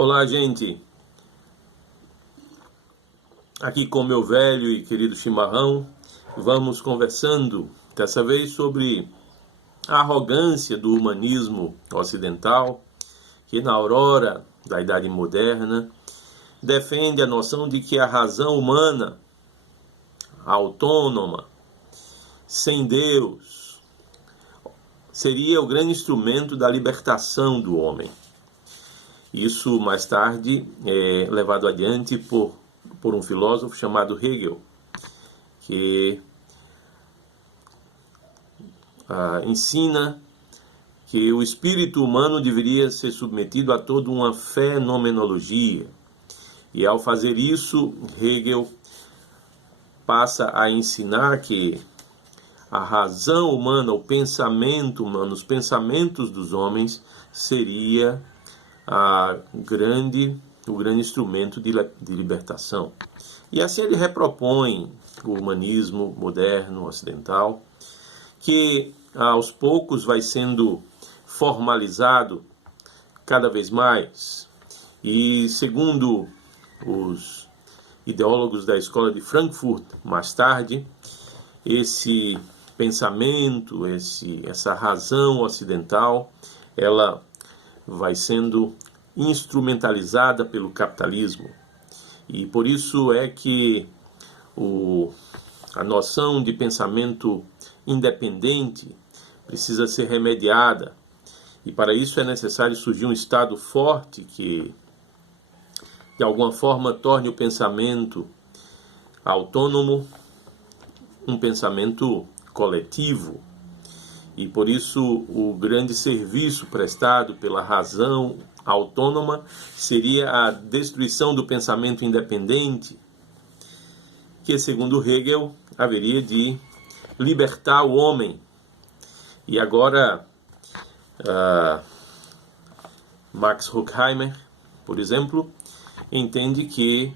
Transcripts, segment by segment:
Olá, gente. Aqui com meu velho e querido chimarrão, vamos conversando, dessa vez sobre a arrogância do humanismo ocidental, que na aurora da Idade Moderna defende a noção de que a razão humana, autônoma, sem Deus, seria o grande instrumento da libertação do homem. Isso mais tarde é levado adiante por um filósofo chamado Hegel, que ensina que o espírito humano deveria ser submetido a toda uma fenomenologia. E ao fazer isso, Hegel passa a ensinar que a razão humana, o pensamento humano, os pensamentos dos homens seria o grande instrumento de libertação. E assim ele repropõe o humanismo moderno, ocidental, que aos poucos vai sendo formalizado cada vez mais. E segundo os ideólogos da escola de Frankfurt, mais tarde, esse pensamento, essa razão ocidental, ela vai sendo instrumentalizada pelo capitalismo. E por isso é que a noção de pensamento independente precisa ser remediada. E para isso é necessário surgir um Estado forte que, de alguma forma, torne o pensamento autônomo um pensamento coletivo. E por isso o grande serviço prestado pela razão autônoma seria a destruição do pensamento independente, que, segundo Hegel, haveria de libertar o homem. E agora, Max Horkheimer, por exemplo, entende que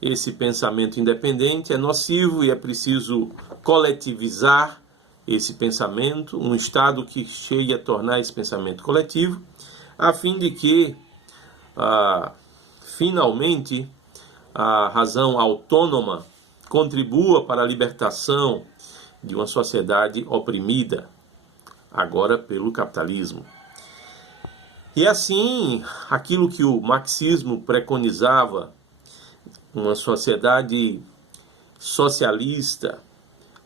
esse pensamento independente é nocivo e é preciso coletivizar esse pensamento, um Estado que chegue a tornar esse pensamento coletivo, a fim de que, finalmente, a razão autônoma contribua para a libertação de uma sociedade oprimida, agora pelo capitalismo. E assim, aquilo que o marxismo preconizava, uma sociedade socialista,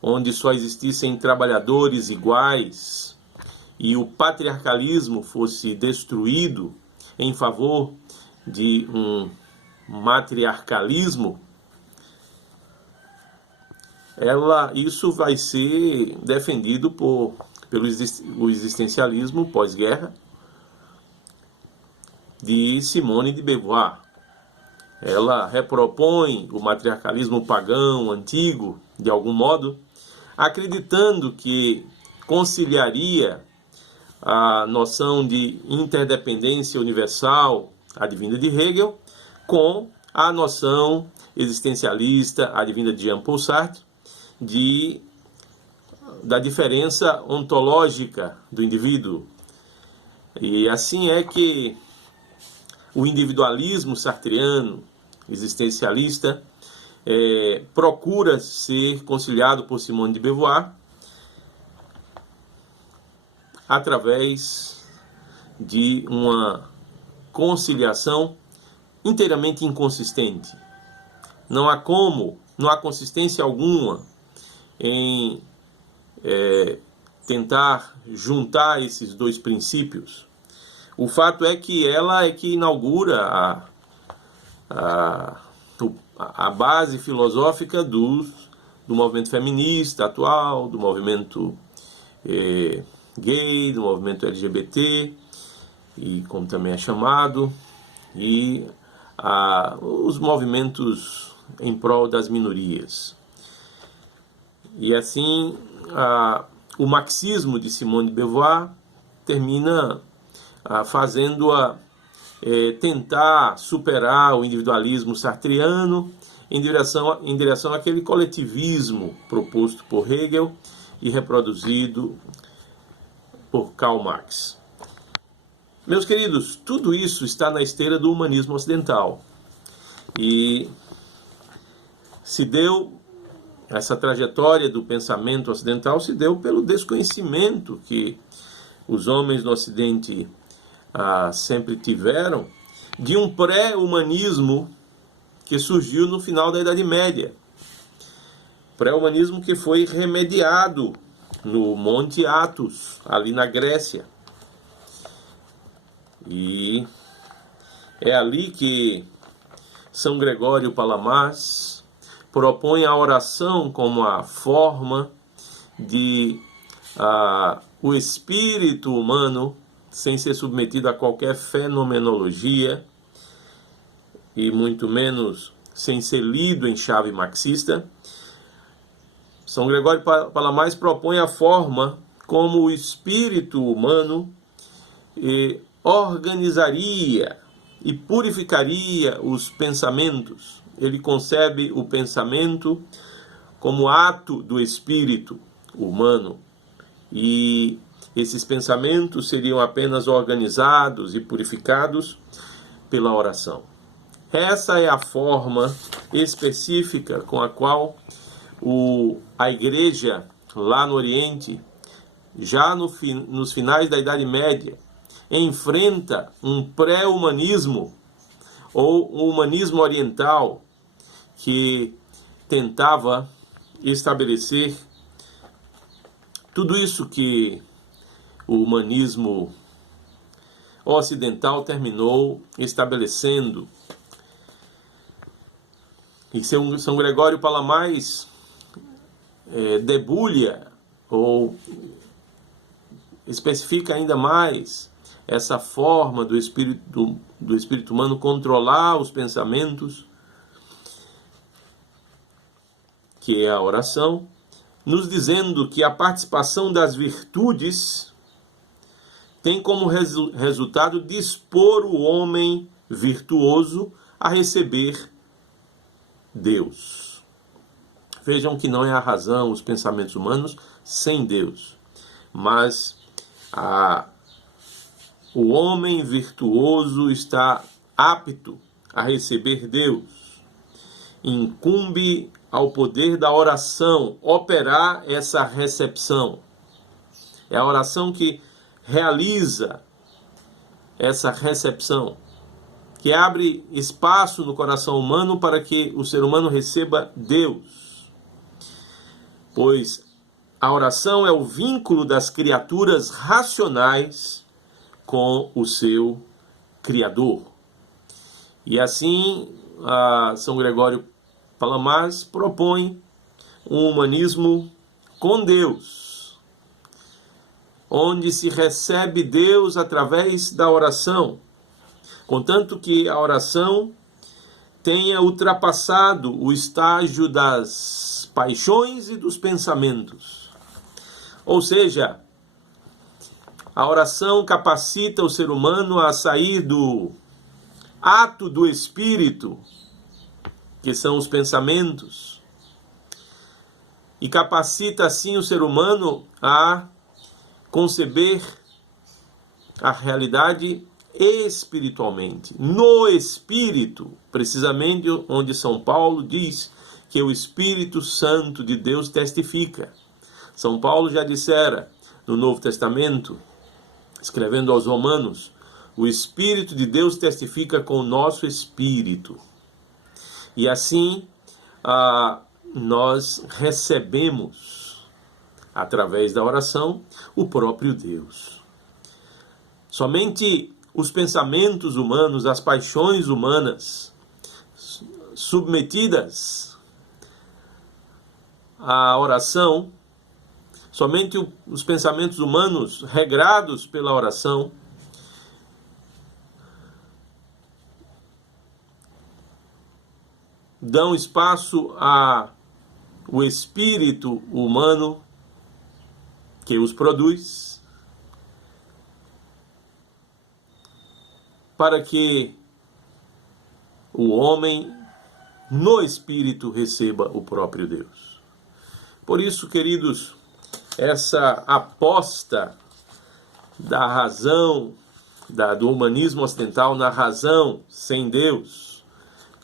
onde só existissem trabalhadores iguais e o patriarcalismo fosse destruído em favor de um matriarcalismo, isso vai ser defendido pelo existencialismo pós-guerra de Simone de Beauvoir. Ela repropõe o matriarcalismo pagão antigo, de algum modo, acreditando que conciliaria a noção de interdependência universal, advinda de Hegel, com a noção existencialista, advinda de Jean-Paul Sartre, da diferença ontológica do indivíduo. E assim é que o individualismo sartreano, existencialista, procura ser conciliado por Simone de Beauvoir através de uma conciliação inteiramente inconsistente. Não há consistência alguma em tentar juntar esses dois princípios. O fato é que ela é que inaugura a base filosófica do movimento feminista atual, do movimento gay, do movimento LGBT, e como também é chamado, e os movimentos em prol das minorias. E assim, o marxismo de Simone de Beauvoir termina fazendo-a tentar superar o individualismo sartreano em direção àquele coletivismo proposto por Hegel e reproduzido por Karl Marx. Meus queridos, tudo isso está na esteira do humanismo ocidental. E se deu, essa trajetória do pensamento ocidental se deu pelo desconhecimento que os homens no Ocidente sempre tiveram de um pré-humanismo que surgiu no final da Idade Média. Pré-humanismo que foi remediado no Monte Athos, ali na Grécia. E é ali que São Gregório Palamas propõe a oração como a forma de o espírito humano, sem ser submetido a qualquer fenomenologia, e muito menos sem ser lido em chave marxista. São Gregório Palamas propõe a forma como o espírito humano organizaria e purificaria os pensamentos. Ele concebe o pensamento como ato do espírito humano, e esses pensamentos seriam apenas organizados e purificados pela oração. Essa é a forma específica com a qual a igreja lá no Oriente, já nos finais da Idade Média, enfrenta um pré-humanismo ou um humanismo oriental que tentava estabelecer tudo isso que o humanismo ocidental terminou estabelecendo. E São Gregório Palamas debulha ou especifica ainda mais essa forma do espírito humano controlar os pensamentos, que é a oração, nos dizendo que a participação das virtudes tem como resultado dispor o homem virtuoso a receber Deus. Vejam que não é a razão, os pensamentos humanos sem Deus, mas o homem virtuoso está apto a receber Deus. Incumbe ao poder da oração operar essa recepção. É a oração que realiza essa recepção, que abre espaço no coração humano para que o ser humano receba Deus. Pois a oração é o vínculo das criaturas racionais com o seu Criador. E assim, São Gregório Palamas propõe um humanismo com Deus, onde se recebe Deus através da oração, contanto que a oração tenha ultrapassado o estágio das paixões e dos pensamentos. Ou seja, a oração capacita o ser humano a sair do ato do espírito, que são os pensamentos, e capacita assim o ser humano a conceber a realidade espiritualmente, no Espírito, precisamente onde São Paulo diz que o Espírito Santo de Deus testifica. São Paulo já dissera no Novo Testamento, escrevendo aos Romanos, o Espírito de Deus testifica com o nosso espírito. E assim nós recebemos, através da oração, o próprio Deus. Somente os pensamentos humanos, as paixões humanas, submetidas à oração, somente os pensamentos humanos regrados pela oração, dão espaço ao espírito humano que os produz, para que o homem no espírito receba o próprio Deus. Por isso, queridos, essa aposta da razão do humanismo ocidental na razão sem Deus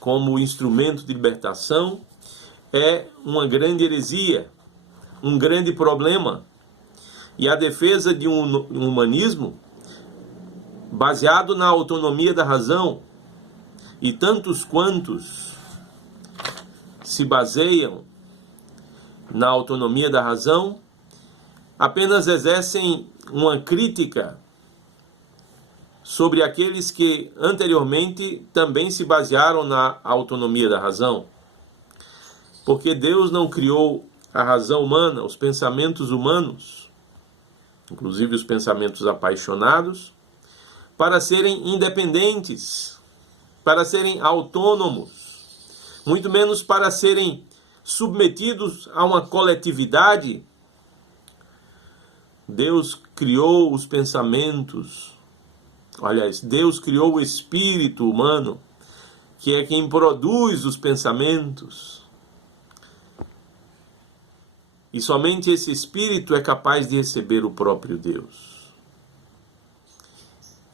como instrumento de libertação é uma grande heresia, um grande problema. E a defesa de um humanismo baseado na autonomia da razão, e tantos quantos se baseiam na autonomia da razão, apenas exercem uma crítica sobre aqueles que anteriormente também se basearam na autonomia da razão. Porque Deus não criou a razão humana, os pensamentos humanos, inclusive os pensamentos apaixonados, para serem independentes, para serem autônomos, muito menos para serem submetidos a uma coletividade. Deus criou os pensamentos, aliás, Deus criou o espírito humano, que é quem produz os pensamentos. E somente esse espírito é capaz de receber o próprio Deus.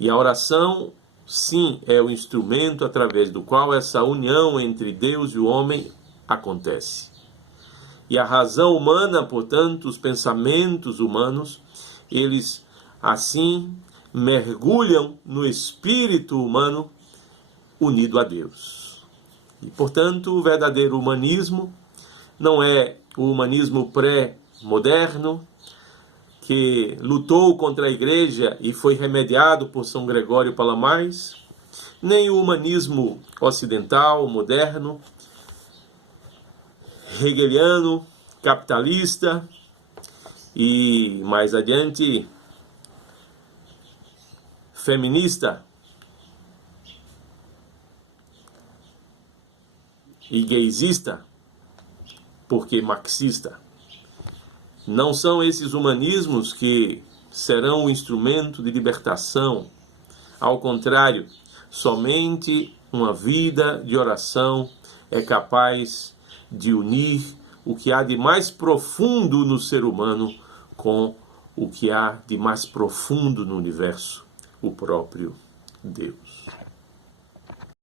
E a oração, sim, é o instrumento através do qual essa união entre Deus e o homem acontece. E a razão humana, portanto, os pensamentos humanos, eles assim mergulham no espírito humano unido a Deus. E, portanto, o verdadeiro humanismo não é o humanismo pré-moderno, que lutou contra a igreja e foi remediado por São Gregório Palamas, nem o humanismo ocidental, moderno, hegeliano, capitalista e, mais adiante, feminista e gaysista, porque marxista. Não são esses humanismos que serão o instrumento de libertação. Ao contrário, somente uma vida de oração é capaz de unir o que há de mais profundo no ser humano com o que há de mais profundo no universo, o próprio Deus.